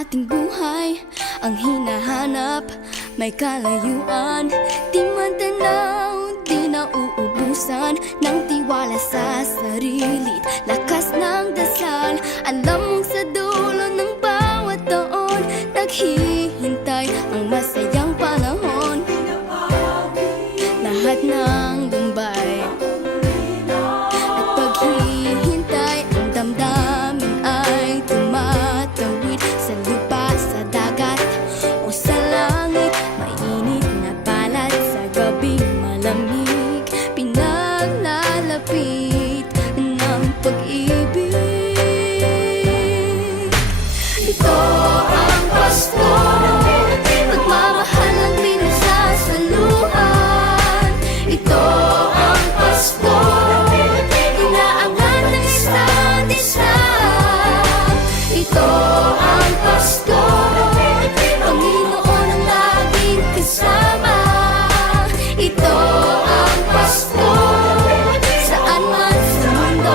ating buhay ang hinahanap, may kalayuan, di man tanaw, di nauubusan ng tiwala sa sarili't lakas ng dasal. Alam mong sa dulo ng bawat taon naghihintay ang masayang panahon. Lahat ng lumbay at paghihintay, ang damdamin ay tumatawid sa lupa, sa dagat o sa langit. Mainit na palad sa gabing malamig, pinaglalapit ng pag-ibig. Ito ang Pasko, pagmamahal ang pinagsasaluhan. Ito ang Pasko, inaangat ng isa't isa. Ito ang Pasko, Panginoon ang laging kasama. Ito ang Pasko, saan man sa mundo,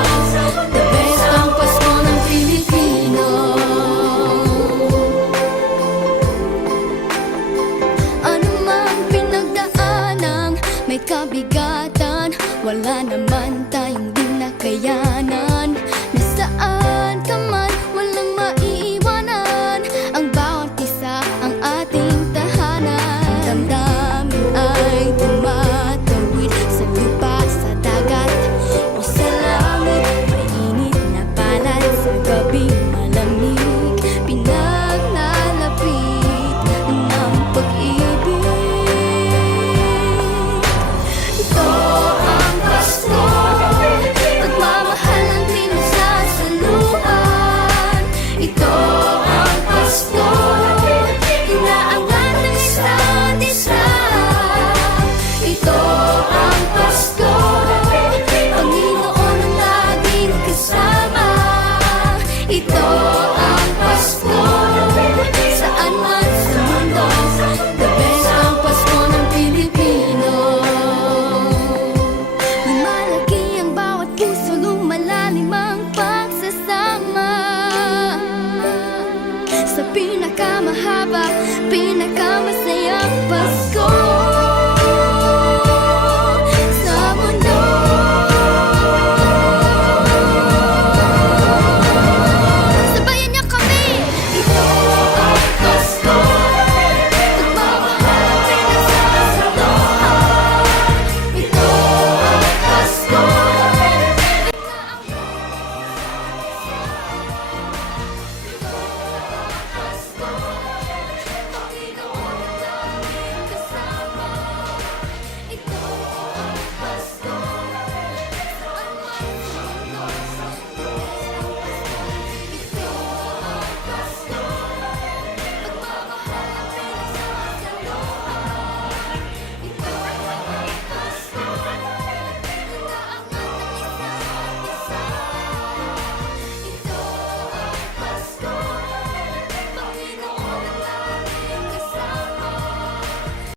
the best ang Pasko ng Pilipino. Ano mang pinagdaanang may kabigatan, wala naman tayong di nakayanan. Nasaan ka man, walang maiiwanan, ang bawat isa ang ating tahanan. Damdamin ay tumatawid sa lupa, sa dagat o sa langit. Mainit na palad sa gabing malamig, pinaglalapit ng pag-ibig. Ito ang Pasko, pagmamahal ang pinagsasaluhan. Ito ang Pasko, inaangat ng isa't isa. Ito ang Pasko, Panginoon ang laging kasama. Ito ang Pasko, saan man sa mundo, the best ang Pasko ng Pilipino. Lumalaki ang bawat puso, lumalalim ang pagsasama. Sa pinakamahaba, pinakamasayang Pasko.